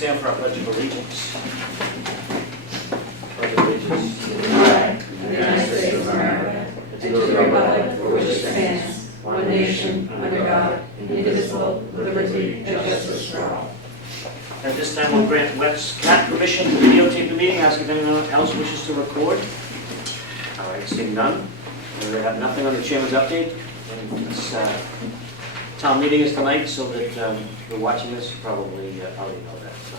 stand for our Pledge of Allegiance. Pledge of Allegiance to the flag of the United States of America and to the republic for which it stands, one nation, under God, indivisible, with liberty and justice for all. At this time, we'll grant Cat permission to videotape the meeting. Ask if anyone else wishes to record. All right, seeing none. We have nothing on the chairman's update. And this town meeting is tonight, so that if you're watching this, you probably already know that. So,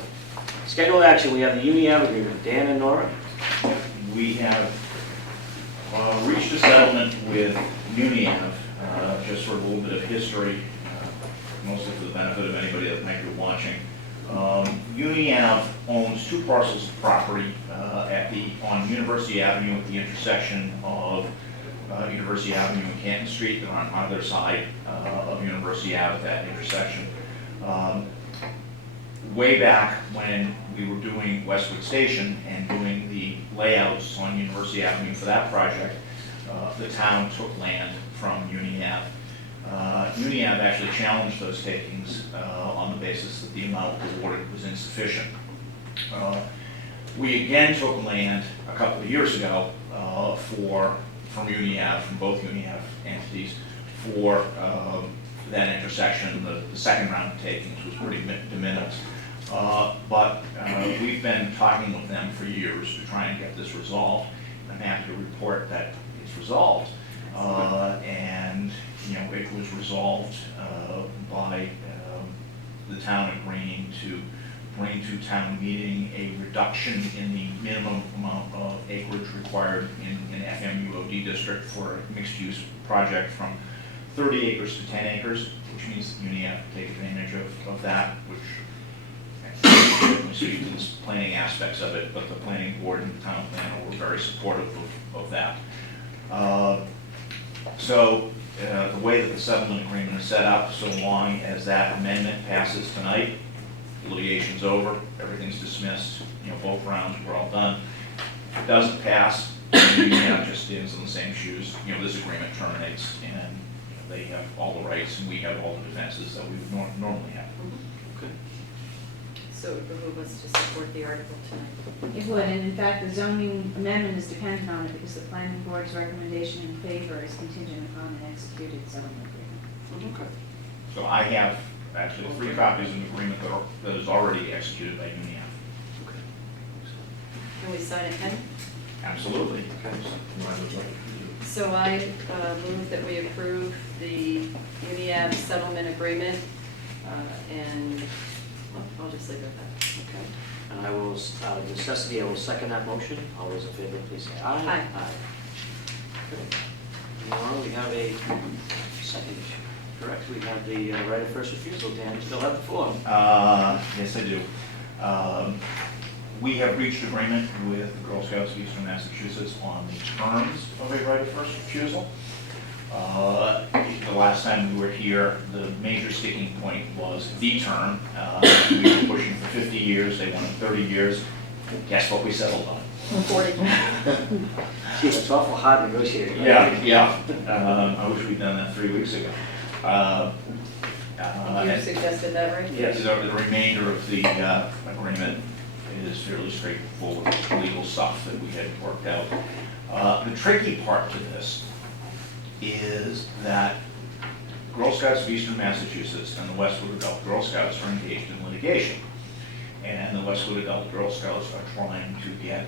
scheduled action, we have the UniAv agreement. Dan and Nora. We have reached a settlement with UniAv, just for a little bit of history, mostly for the benefit of anybody that might be watching. UniAv owns 2 parcels of property on University Avenue at the intersection of University Avenue and Canton Street. They're on either side of University Ave at that intersection. Way back when we were doing Westwood Station and doing the layouts on University Avenue for that project, the town took land from UniAv. UniAv actually challenged those takings on the basis that the amount awarded was insufficient. We again took land a couple of years ago from UniAv, from both UniAv entities, for that intersection. The second round of takings was pretty de minimis. But we've been talking with them for years to try and get this resolved. I'm happy to report that it's resolved. And it was resolved by the town agreeing to bring to town meeting a reduction in the minimum amount of acreage required in FMUOD district for a mixed-use project from 30 acres to 10 acres, which means that UniAv to take advantage of that, which so you can planning aspects of it, but the planning board and the town planner were very supportive of that. So the way that the settlement agreement is set up, so long as that amendment passes tonight, litigation's over, everything's dismissed, both rounds were all done. If it doesn't pass, UniAv just stands in the same shoes. This agreement terminates, and they have all the rights, and we have all the defenses that we would normally have. Okay. So it would behoove us to support the article tonight. It would, and in fact, the zoning amendment is dependent on it because the planning board's recommendation in favor is contingent upon an executed settlement agreement. Okay. So I have actually 3 copies of the agreement that is already executed by UniAv. Okay. Can we sign it then? Absolutely. Okay. So I move that we approve the UniAv settlement agreement, and I'll just leave it at that. Okay. And I will, out of necessity, I will second that motion. All those in favor, please say aye. Aye. Okay. Tomorrow we have a second issue, correct? We have the right of first refusal. Dan, you still have the floor. Yes, I do. We have reached agreement with the Girl Scouts of Eastern Massachusetts on the terms of a right of first refusal. The last time we were here, the major sticking point was the term. We were pushing for 50 years, they wanted 30 years. Guess what we settled on? 40. Gee, it's awful hard negotiating. Yeah. I wish we'd done that 3 weeks ago. You suggested that, right? Yes, the remainder of the agreement is fairly straightforward legal stuff that we had worked out. The tricky part to this is that Girl Scouts of Eastern Massachusetts and the Westwood Adult Girl Scouts are engaged in litigation. And the Westwood Adult Girl Scouts are trying to get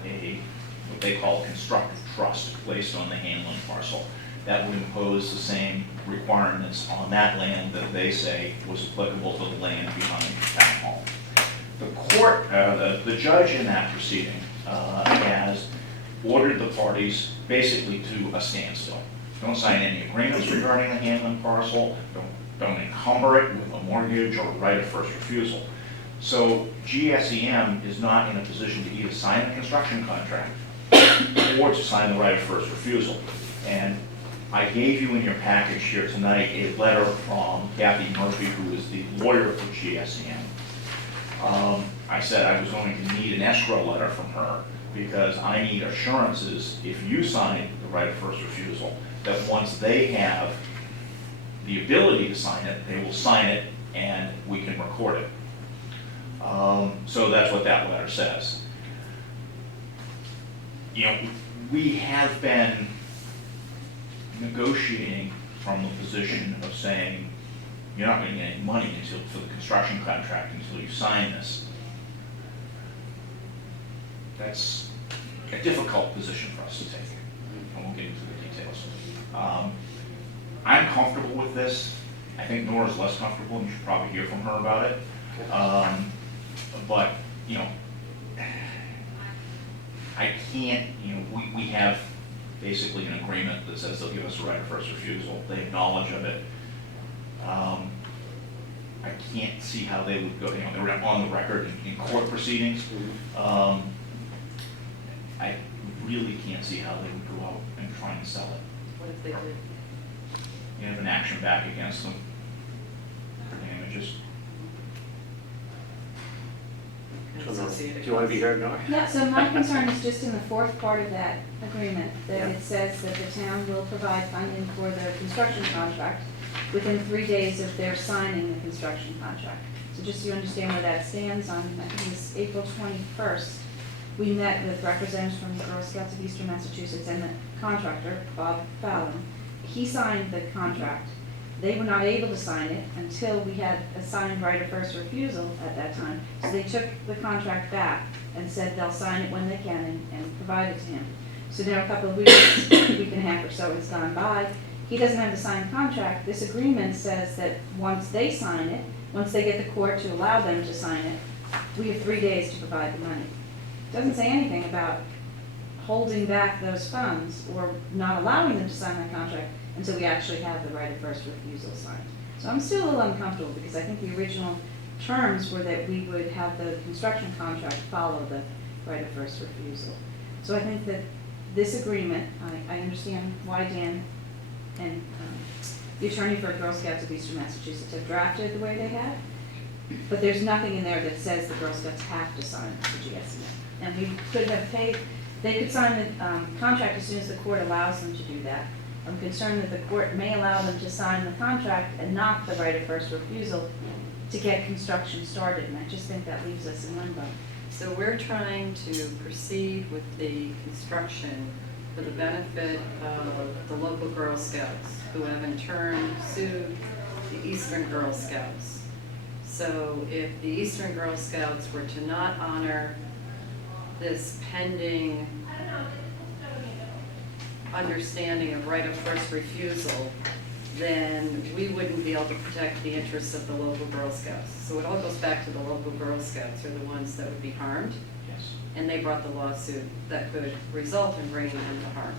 what they call a constructive trust placed on the Hanlon parcel that would impose the same requirements on that land that they say was applicable to the land behind Town Hall. The court, the judge in that proceeding has ordered the parties basically to a standstill. Don't sign any agreements regarding the Hanlon parcel, don't encumber it with a mortgage or a right of first refusal. So GSEM is not in a position to either sign a construction contract or to sign the right of first refusal. And I gave you in your package here tonight a letter from Kathy Murphy, who is the lawyer for GSEM. I said I was going to need an escrow letter from her because I need assurances, if you sign the right of first refusal, that once they have the ability to sign it, they will sign it and we can record it. So that's what that letter says. You know, we have been negotiating from the position of saying, you're not going to get any money for the construction contract until you sign this. That's a difficult position for us to take. I won't get into the details. I'm comfortable with this. I think Nora's less comfortable, and you should probably hear from her about it. But, you know, I can't, you know, we have basically an agreement that says they'll give us a right of first refusal. They acknowledge of it. I can't see how they would go, you know, they're on the record in court proceedings. I really can't see how they would go out and try and sell it. What if they did? You have an action back against them for damages. Do you want to be heard, Nora? Yeah, so my concern is just in the fourth part of that agreement, that Yeah. it says that the town will provide funding for the construction contract within 3 days of their signing the construction contract. So just so you understand where that stands, on, I think it was April 21st, we met with representatives from the Girl Scouts of Eastern Massachusetts and the contractor, Bob Fallon. He signed the contract. They were not able to sign it until we had a signed right of first refusal at that time. So they took the contract back and said they'll sign it when they can and provide it to him. So now a couple of weeks, a week and a half or so has gone by. He doesn't have the signed contract. This agreement says that once they sign it, once they get the court to allow them to sign it, we have 3 days to provide the money. It doesn't say anything about holding back those funds or not allowing them to sign that contract until we actually have the right of first refusal signed. So I'm still a little uncomfortable because I think the original terms were that we would have the construction contract follow the right of first refusal. So I think that this agreement, I understand why Dan and the attorney for Girl Scouts of Eastern Massachusetts have drafted the way they have, but there's nothing in there that says the Girl Scouts have to sign the GSEA. And we could have paid, they could sign the contract as soon as the court allows them to do that. I'm concerned that the court may allow them to sign the contract and not the right of first refusal to get construction started, and I just think that leaves us in limbo. So we're trying to proceed with the construction for the benefit of the local Girl Scouts, who have in turn sued the Eastern Girl Scouts. So if the Eastern Girl Scouts were to not honor this pending understanding of right of first refusal, then we wouldn't be able to protect the interests of the local Girl Scouts. So it all goes back to the local Girl Scouts are the ones that would be harmed, Yes. and they brought the lawsuit that could result in bringing them to harm.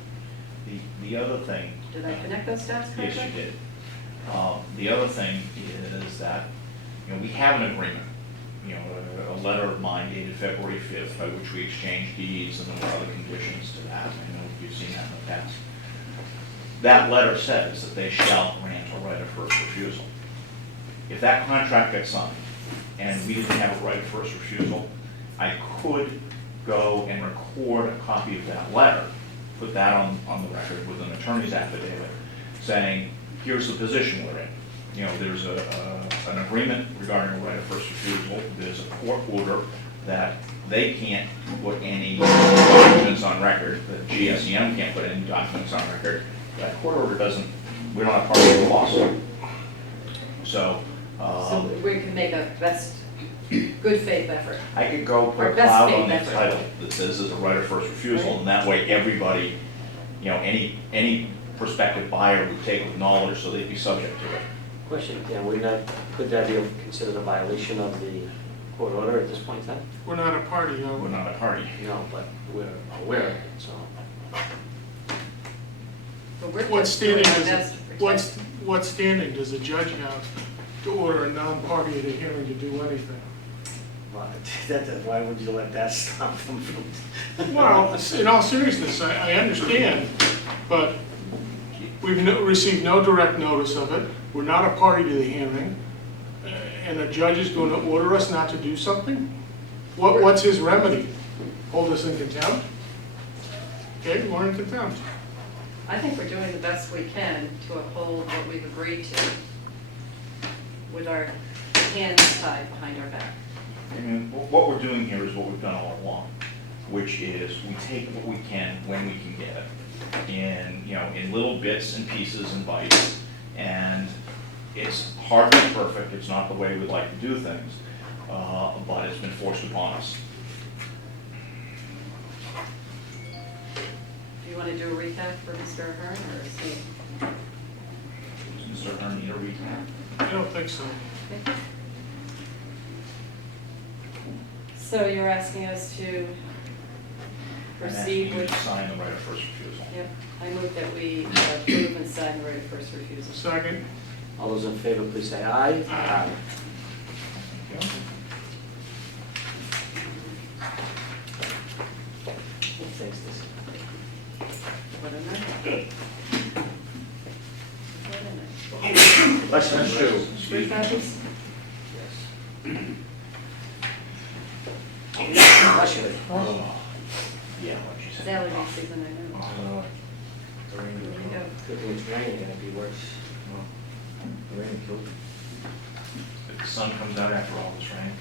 The other thing. Did I connect those dots correctly? Yes, you did. The other thing is that, you know, we have an agreement, you know, a letter of mine dated February 5th by which we exchanged deeds, and there were other conditions to that. I know you've seen that in the past. That letter says that they shall grant a right of first refusal. If that contract gets signed and we didn't have a right of first refusal, I could go and record a copy of that letter, put that on the record with an attorney's affidavit, saying, here's the position we're in. You know, there's an agreement regarding a right of first refusal. There's a court order that they can't put any documents on record, that GSEM can't put any documents on record. That court order doesn't, we're not part of the lawsuit. So we can make a best good faith effort. I could go put Our a best cloud faith on the effort. title that says there's a right of first refusal, and that way everybody, you know, any prospective buyer would take it with knowledge, so they'd be subject to it. Question, Dan, could that be considered a violation of the court order at this point in time? We're not a party, are We're we? not a party. No, but we're aware of it, so. But we're What just doing standing our does, best to protect. what standing does a judge have to order a non-party at a hearing to do anything? Well, why would you let that stop them from? Well, in all seriousness, I understand, but we've received no direct notice of it. We're not a party to the hearing, and a judge is going to order us not to do something? What's his remedy? Hold us in contempt? Okay, we're in contempt. I think we're doing the best we can to uphold what we've agreed to with our hands tied behind our back. I mean, what we're doing here is what we've done all along, which is we take what we can when we can get it, in little bits and pieces and bites, and it's hardly perfect, it's not the way we'd like to do things, but it's been forced upon us. Do you want to do a recap for Mr. Ahern, or is he? Does Mr. Ahern need a recap? I don't think so. Okay. So you're asking us to proceed And with? asking you to sign the right of first refusal. Yep, I move that we approve and sign the right of first refusal. Second? All those in favor, please say aye. Aye. Thank you. We'll fix this. What a night. Good. What a night. Bless you. That's true. Three copies? Yes. Bless you. Oh, yeah, what you It's said. allergy season, I know. The rain, There you go. good thing it's raining, it'd be worse. The rain killed me. If the sun comes out after all this rain.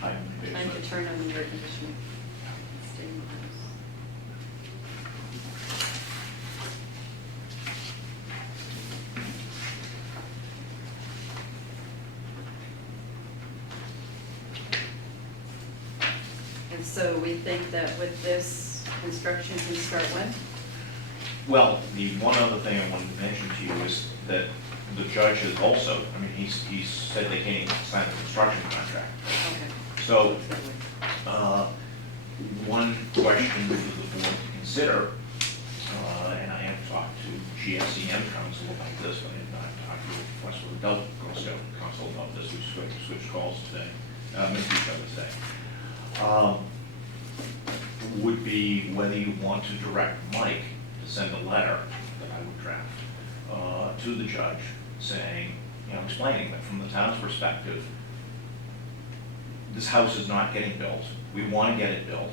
Hide in the Time to basement. turn on the air conditioning. Stay in the house. And so we think that with this, construction can start when? Well, the one other thing I wanted to mention to you is that the judge has also, I mean, he's said they can't even sign the construction contract. Okay. So, That way. one question for the board to consider, and I have talked to GSEM council about this, but I have not talked to Westwood Adult Girl Scout Council about this, we switched calls today, missed each other today. Would be whether you want to direct Mike to send a letter that I would draft to the judge saying, explaining that from the town's perspective, this house is not getting built, we want to get it built.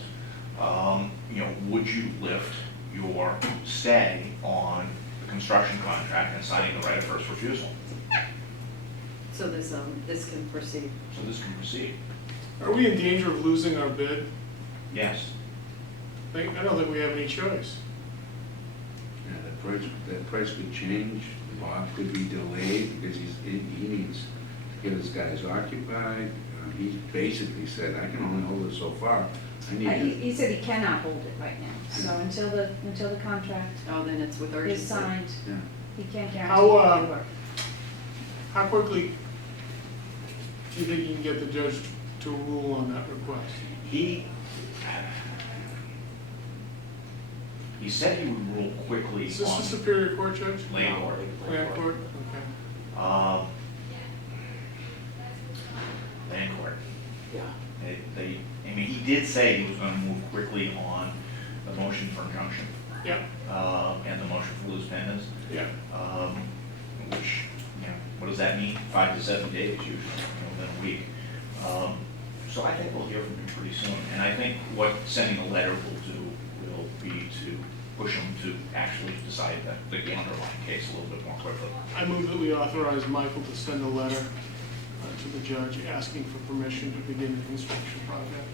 Would you lift your stay on the construction contract and signing the right of first refusal? So this can proceed. So this can proceed. Are we in danger of losing our bid? Yes. I don't think we have any choice. Yeah, the price could change, Bob could be delayed because he needs to get his guys occupied. He basically said, I can only hold it so far. I need to. He said he cannot hold it right now, so until the contract Oh, then it's with urgency. is signed, Yeah. he can't guarantee How, it will work. How quickly do you think you can get the judge to rule on that request? He said he would rule quickly Is this on the Superior Court judge? land court. Land Court? Okay. Land court. Yeah. He did say he was gonna move quickly on the motion for injunction, Yeah, and the motion for loose pendants, yeah. which, what does that mean? 5 to 7 days usually, within a week. So I think we'll hear from him pretty soon, and I think what sending a letter will do will be to push him to actually decide the underlying case a little bit more quickly. I move that we authorize Michael to send a letter to the judge asking for permission to begin the construction project.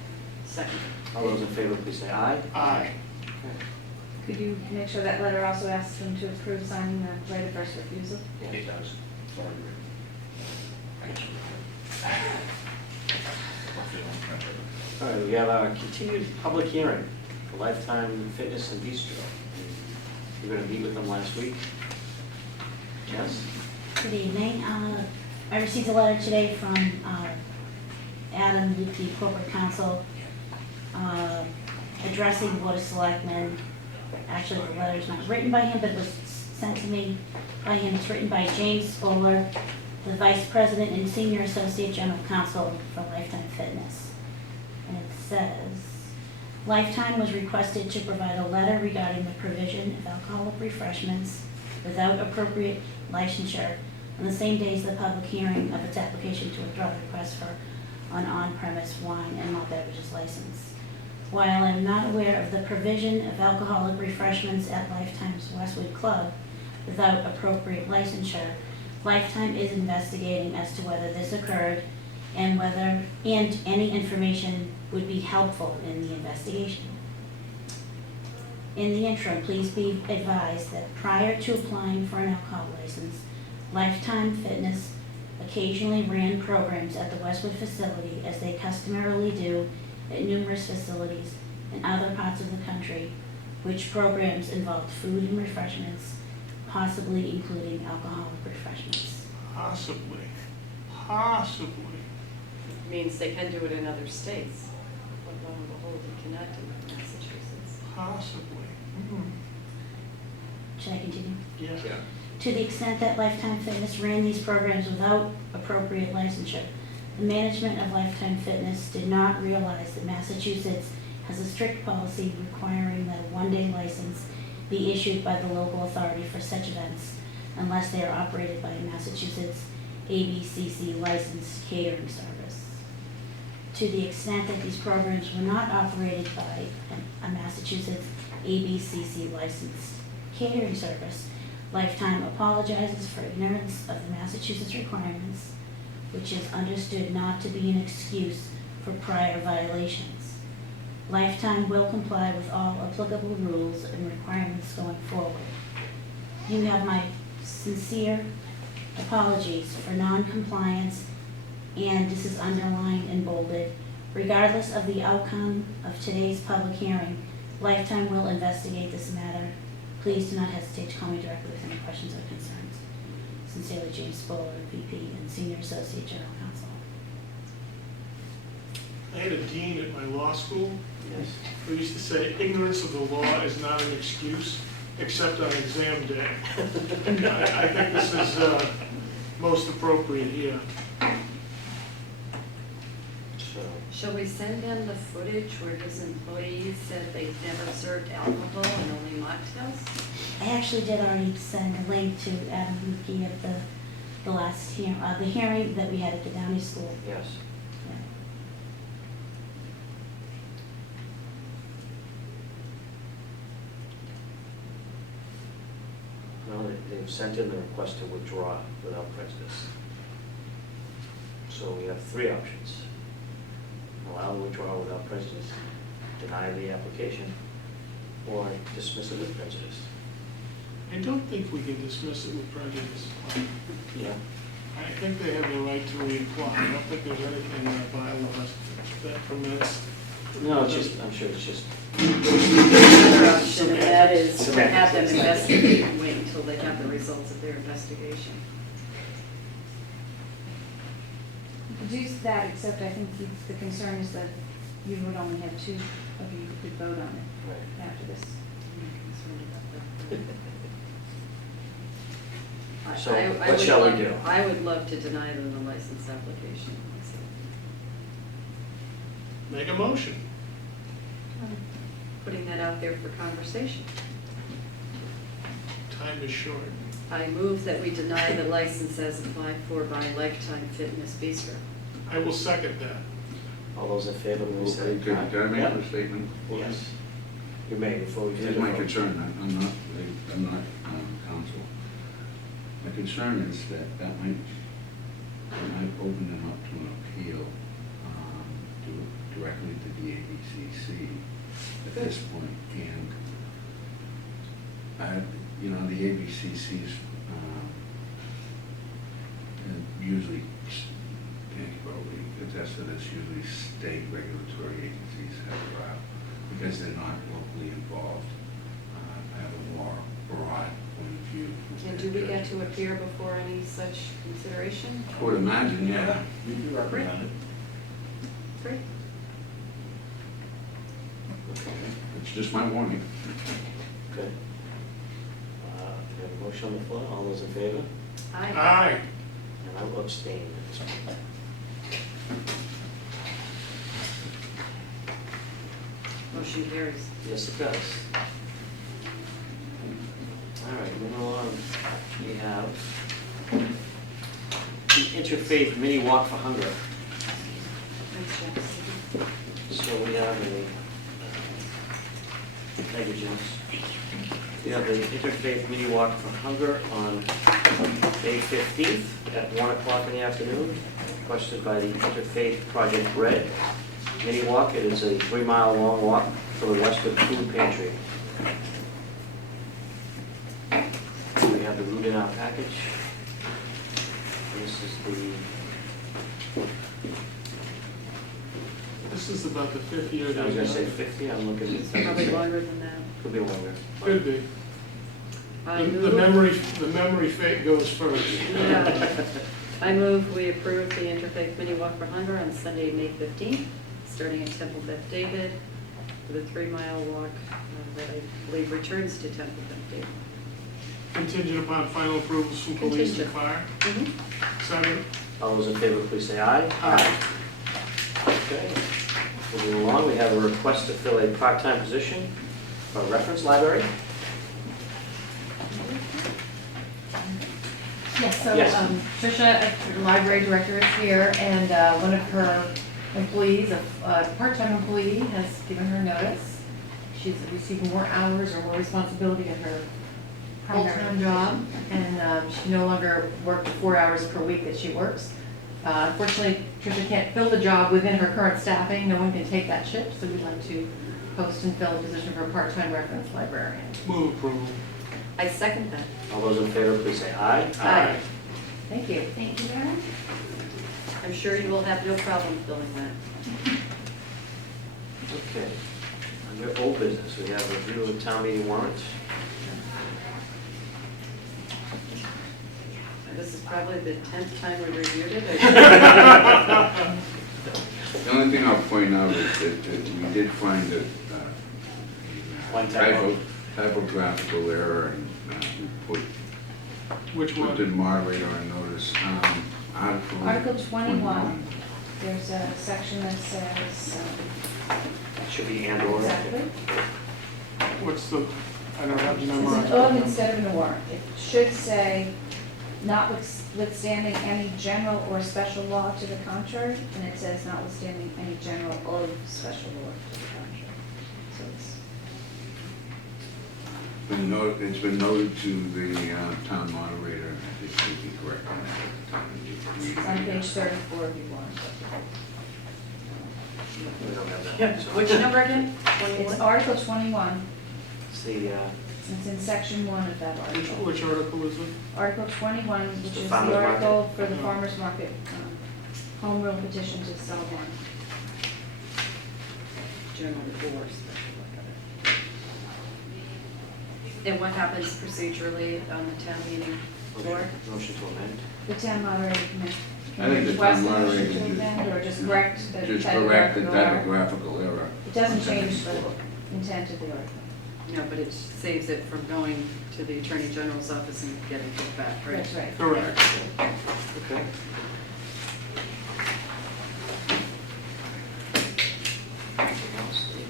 Second. All those in favor, please say aye. Aye. Could you make sure that letter also asks him to approve signing the right of first refusal? It does. All right, we have our continued public hearing for Lifetime Fitness and Bistro. You were going to meet with them last week? Yes? Good evening. I received a letter today from Adam, the corporate counsel, addressing Board of Selectmen. Actually, the letter is not written by him, but it was sent to me by him. It's written by James Spoler, the Vice President and Senior Associate General Counsel for Lifetime Fitness. And it says, Lifetime was requested to provide a letter regarding the provision of alcoholic refreshments without appropriate licensure on the same day as the public hearing of its application to withdraw the request for an on-premise wine and malt beverages license. While I'm not aware of the provision of alcoholic refreshments at Lifetime's Westwood Club without appropriate licensure, Lifetime is investigating as to whether this occurred and any information would be helpful in the investigation. In the interim, please be advised that prior to applying for an alcohol license, Lifetime Fitness occasionally ran programs at the Westwood facility, as they customarily do at numerous facilities in other parts of the country, which programs involved food and refreshments, possibly including alcoholic refreshments. Possibly. Means they can do it in other states. But lo and behold, they cannot do it in Massachusetts. Possibly. Mhm. Should I continue? Yeah. To the extent that Lifetime Fitness ran these programs without appropriate licensure, the management of Lifetime Fitness did not realize that Massachusetts has a strict policy requiring that a one-day license be issued by the local authority for such events unless they are operated by a Massachusetts ABCC licensed catering service. To the extent that these programs were not operated by a Massachusetts ABCC licensed catering service, Lifetime apologizes for ignorance of the Massachusetts requirements, which is understood not to be an excuse for prior violations. Lifetime will comply with all applicable rules and requirements going forward. You have my sincere apologies for non-compliance, and this is underlined and bolded. Regardless of the outcome of today's public hearing, Lifetime will investigate this matter. Please do not hesitate to call me directly with any questions or concerns. Sincerely, James Spoller, VP and Senior Associate General Counsel. I had a dean at my law school Yes. who used to say, ignorance of the law is not an excuse, except on exam day. I think this is most appropriate here. So, Shall we send them the footage where his employees said they never served alcohol and only mocktails? I actually did already send a link to Adam Lukey of the last the hearing that we had at the Downey School. yes. Yeah. Well, they've sent in the request to withdraw without prejudice. So we have three options. Allow withdrawal without prejudice, deny the application, or dismiss it with prejudice. I don't think we can dismiss it with prejudice. Yeah. I think they have the right to reapply. I don't think there's anything in our bylaws that permits. No, it's just, I'm sure it's just, Another option, and that is to Semantics. have them investigate and wait until they have the results of their investigation. You could do that, except I think the concern is that you would only have two of you who could vote on it right. after this. So I what would shall we love- do? I would love to deny them the license application. Make a motion. Putting that out there for conversation. Time is short. I move that we deny the license as applied for by Lifetime Fitness Bistro. I will second that. All those in favor, will say Can aye. I make Yeah. a statement? Yes. You may, before we take Here's a my vote. concern, I'm not counsel. My concern is that might open them up to an appeal directly to the ABCC at this point. And the ABCC's usually, Danny probably attests to this, usually state regulatory agencies have, because they're not locally involved, have a more broad point of view. And do we get to appear before any such consideration? I would imagine, yeah. You can recommend it. Great. It's just my warning. Okay. We have a motion on the floor. All those in favor? Aye. Aye. And I will abstain at this point. Motion carries. Yes, it does. All right, moving along. We have the Interfaith Mini Walk for Hunger. Thanks, Jack. So we have a, thank you, James. We have the Interfaith Mini Walk for Hunger on May 15th at 1 o'clock in the afternoon, requested by the Interfaith Project Red Mini Walk. It is a 3-mile long walk for the Westwood Food Pantry. We have the route in our package. This is about the 5th year. I was gonna say 50, I'm looking It's at probably longer than that. Could be longer. Could be. I The memory fate goes first. Yeah. I move we approve the Interfaith Mini Walk for Hunger on Sunday, May 15th, starting at Temple Beth David, with a 3-mile walk that I believe returns to Temple Beth David. Contingent upon final approvals from police and Contingent. fire. Second. All those in favor, please say aye. Aye. Okay. Moving along, we have a request to fill a part-time position for a reference library. Yes, so Yes. Tricia, the library director, is here, and one of her employees, a part-time employee, has given her notice. She's receiving more hours or more responsibility at her full-time job, and she no longer works 4 hours per week that she works. Unfortunately, Tricia can't fill the job within her current staffing. No one can take that shift, so we'd like to post and fill the position for a part-time reference librarian. Move approval. I second that. All those in favor, please say aye. Aye. Thank you. Thank you, Erin. I'm sure you will have no problem filling that. Okay. Under old business, we have a review of town meeting warrants. This is probably the 10th time we reviewed it. The only thing I'll point out is that we did find that One typo. typographical error, and we Which put the one? moderator on notice. Article 21, there's a section that says, It should be and/or. exactly, What's the, I don't have the it's memorized. an "of" instead of an "or." It should say, notwithstanding any general or special law to the contrary, and it says notwithstanding any general or special law to the contrary. So it's, It's been noted to the town moderator, I think it should be correct on that. it's on page 34 of your warrant. We don't have that. Yeah, So which number again? It's 21? Article 21, It's the, it's in section 1 of that article. Which article is it? Article 21, which The is the farmer's article market. for the farmer's market, home rule petition to sell one. General or special. And what happens procedurally on the town meeting floor? motion to amend. The town moderator can I think the request a town motion moderator to just- amend, or just correct the Just correct the typographical error. typographical error. It doesn't change the intent of the article. No, but it saves it from going to the Attorney General's office and getting kicked back, right? That's right. Correct. Okay. Anything else? Okay.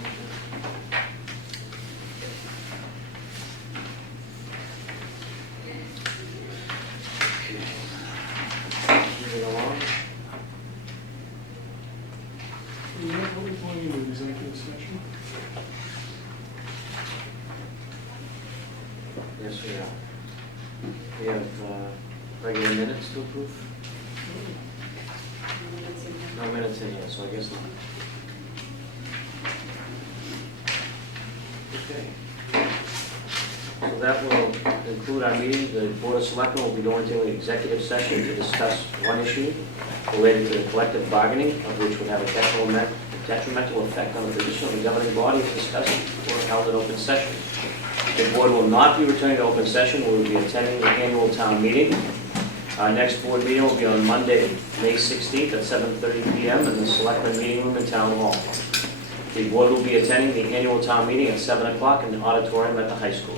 Moving along. What are we going into executive session? Yes, we are. We have regular minutes to approve. No minutes in yet, so I guess not. Okay. So that will conclude our meeting. The Board of Selectmen will be going to an executive session to discuss one issue related to the collective bargaining, of which would have a detrimental effect on the position of the governing body if discussed or held in open session. The board will not be returning to open session. We will be attending the annual town meeting. Our next board meeting will be on Monday, May 16th at 7:30 PM in the Selectmen meeting room in Town Hall. The board will be attending the annual town meeting at 7 o'clock in the auditorium at the high school.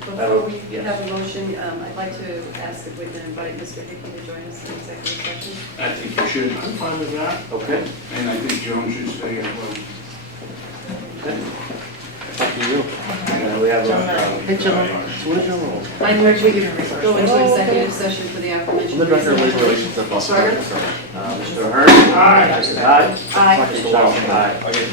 Before we Yes. have a motion, I'd like to ask if we can invite Mr. Hickey to join us in executive session. I think you should, I'm fine with that. Okay? and I think Joan should stay as well. Okay. Up to you. We have Hey, John, so what is your role? I move we go into executive session for the aforementioned I'm the director of labor reasons. relations at Boston. Sorry? Mr. Ahern. Aye. Mrs. Hyde. Aye. Mr. Walsh. Aye. I get to go.